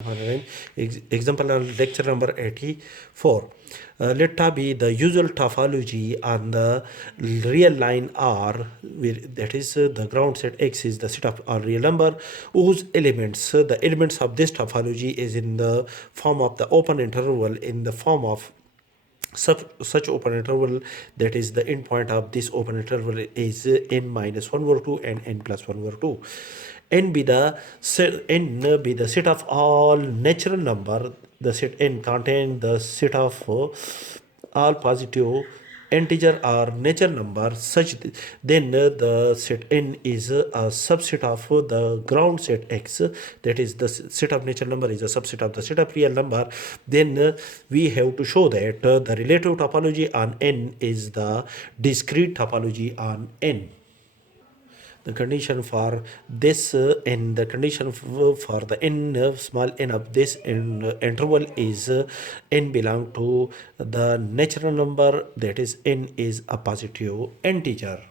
Example lecture number 84. Let ta be the usual topology on the real line R, that is the ground set X is the set of R real number whose elements, the elements of this topology is in the form of the open interval in the form of such open interval, that is the endpoint of this open interval is n minus 1 over 2 and n plus 1 over 2. N be the set of all natural number. The set n contain the set of all positive integer or natural number such then the set n is a subset of the ground set X, that is the set of natural number is a subset of the set of real number. Then we have to show that the relative topology on n is the discrete topology on n. The condition for this and the condition for the n small n of this interval is n belong to the natural number, that is n is a positive integer.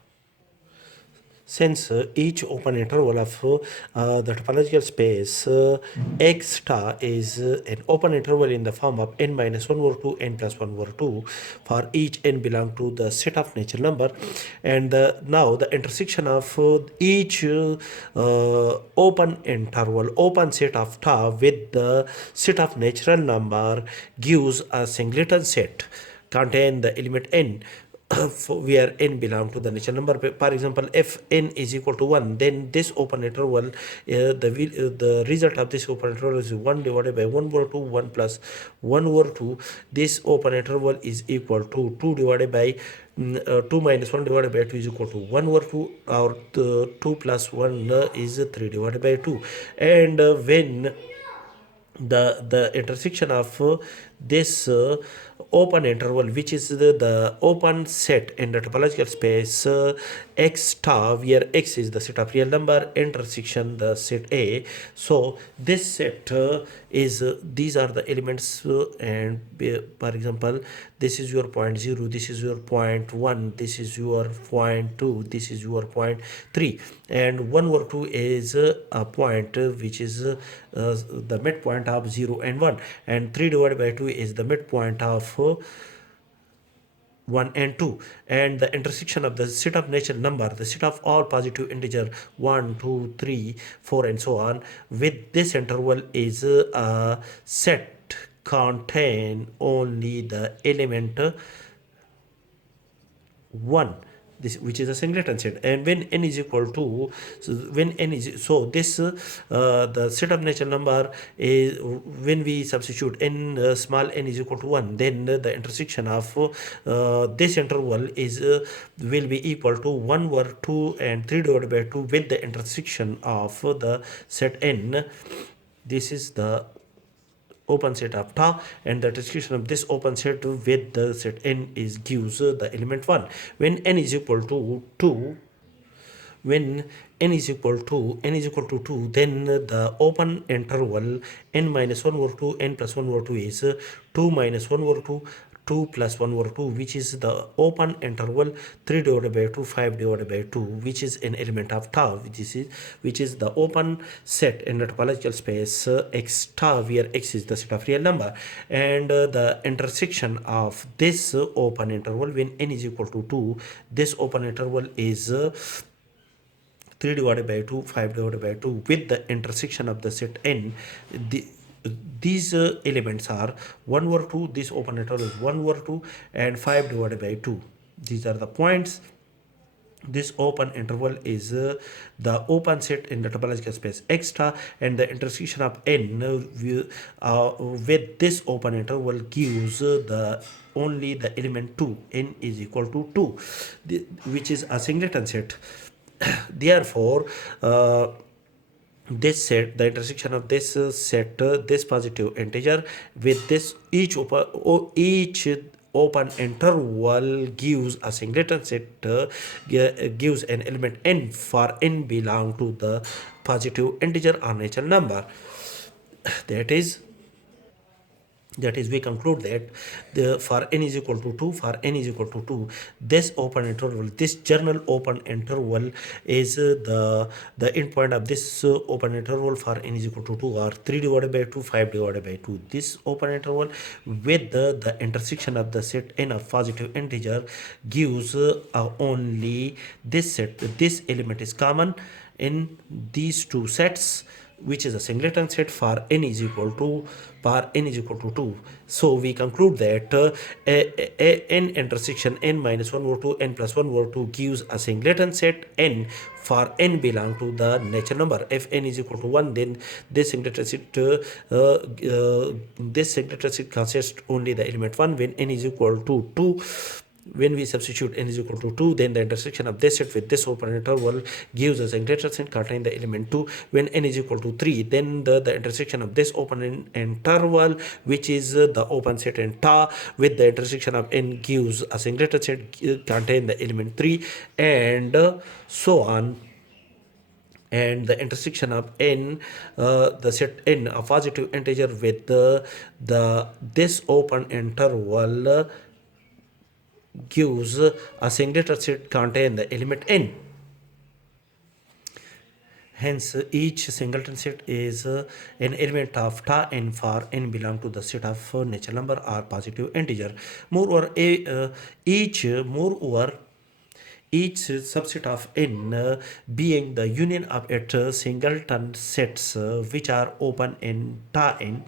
Since each open interval of the topological space X star is an open interval in the form of n minus 1 over 2, n plus 1 over 2, for each n belong to the set of natural number, and now the intersection of each open interval, open set of tau with the set of natural number gives a singleton set contain the element n where n belong to the natural number. For example, if n is equal to 1, then this open interval, the result of this open interval is 1 divided by 1 over 2, 1 plus 1 over 2. This open interval is equal to 2 divided by 2 minus 1 divided by 2 is equal to 1 over 2, or 2 plus 1 is 3 divided by 2. And when the intersection of this open interval, which is the open set in the topological space X star, where X is the set of real number, intersection the set A. So this set is these are the elements, and for example, this is your point 0, this is your point 1, this is your point 2, this is your point 3, and 1 over 2 is a point which is the midpoint of 0 and 1, and 3 divided by 2 is the midpoint of 1 and 2, and the intersection of the set of natural number, the set of all positive integer 1, 2, 3, 4 and so on with this interval is a set contain only the element 1, this which is a singleton set. And when n is equal to, this the set of natural number is, when we substitute n small n is equal to 1, then the intersection of this interval is will be equal to 1 over 2 and 3 divided by 2 with the intersection of the set n. This is the open set of tau, and the intersection of this open set with the set n is gives the element 1. When n is equal to 2, when n is equal to 2, then the open interval n minus 1 over 2, n plus 1 over 2 is 2 minus 1 over 2, 2 plus 1 over 2, which is the open interval 3 divided by 2, 5 divided by 2, which is an element of tau, which is the open set in the topological space X tau, where X is the set of real number, and the intersection of this open interval when n is equal to 2, this open interval is 3 divided by 2, 5 divided by 2 with the intersection of the set n. These elements are 1 over 2, this open interval is 1 over 2, and 5 divided by 2. These are the points. This open interval is the open set in the topological space X star, and the intersection of n with this open interval gives the only the element 2, n is equal to 2, which is a singleton set. Therefore, this set, the intersection of this set, this positive integer with this each open interval gives a singleton set, gives an element n for n belong to the positive integer or natural number. That is That is, we conclude that for n is equal to 2, for n is equal to 2, this open interval, this general open interval is the endpoint of this open interval for n is equal to 2 or 3 divided by 2, 5 divided by 2. This open interval with the intersection of the set n of positive integer gives only this set. This element is common in these two sets, which is a singleton set for n is equal to 2. So we conclude that n intersection n minus 1 over 2 n plus 1 over 2 gives a singleton set n for n belong to the natural number. If n is equal to 1, then this singleton set consists only the element 1. When n is equal to 2, when we substitute n is equal to 2, then the intersection of this set with this open interval gives us a greater set containing the element 2. When n is equal to 3, then the intersection of this open interval, which is the open set in ta, with the intersection of n gives us a greater set containing the element 3, and so on. And the intersection of n, the set n, a positive integer with this open interval gives a singleton set contain the element n. Hence, each singleton set is an element of ta n for n belong to the set of natural number or positive integer. Moreover, each subset of n being the union of its singleton sets which are open in ta n.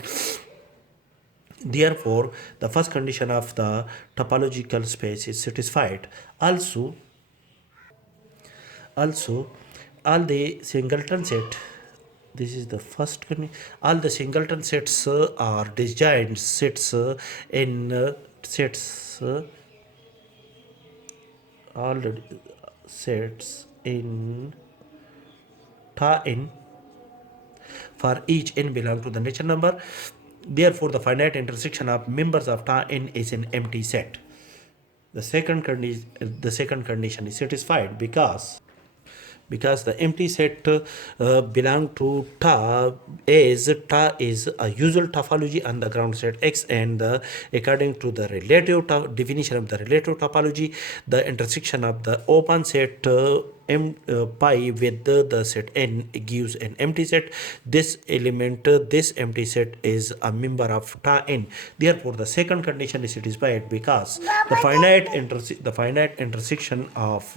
Therefore, the first condition of the topological space is satisfied. Also, all the singleton set, this is the first condition, all the singleton sets are disjoint sets in sets all the sets in ta n for each n belong to the natural number. Therefore, the finite intersection of members of ta n is an empty set. The second condition is satisfied because the empty set belong to ta is a usual topology on the ground set X, and according to the relative definition of the relative topology, the intersection of the open set pi with the set n gives an empty set. This empty set is a member of ta n. Therefore, the second condition is satisfied because the finite intersection of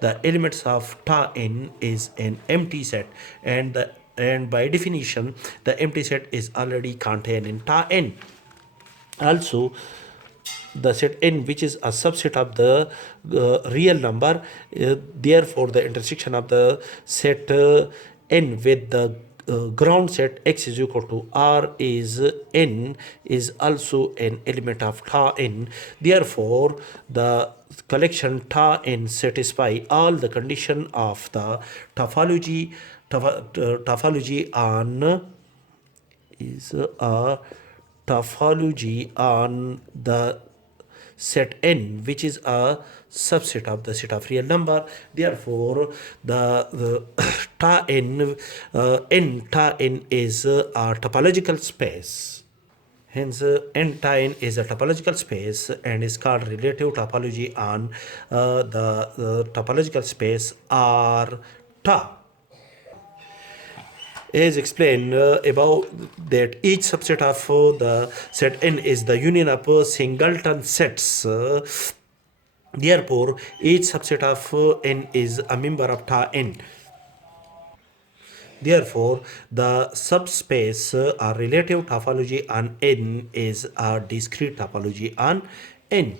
the elements of ta n is an empty set, and by definition, the empty set is already contained in ta n. Also, the set n, which is a subset of the real number, therefore the intersection of the set n with the ground set X is equal to R is n is also an element of ta n. Therefore, the collection ta n satisfy all the condition of the topology on is a topology on the set n, which is a subset of the set of real number. Therefore, the ta n is a topological space. Hence, n ta n is a topological space and is called relative topology on the topological space R ta. As explained above, that each subset of the set n is the union of singleton sets. Therefore, each subset of n is a member of ta n. Therefore, the subspace or relative topology on n is a discrete topology on n.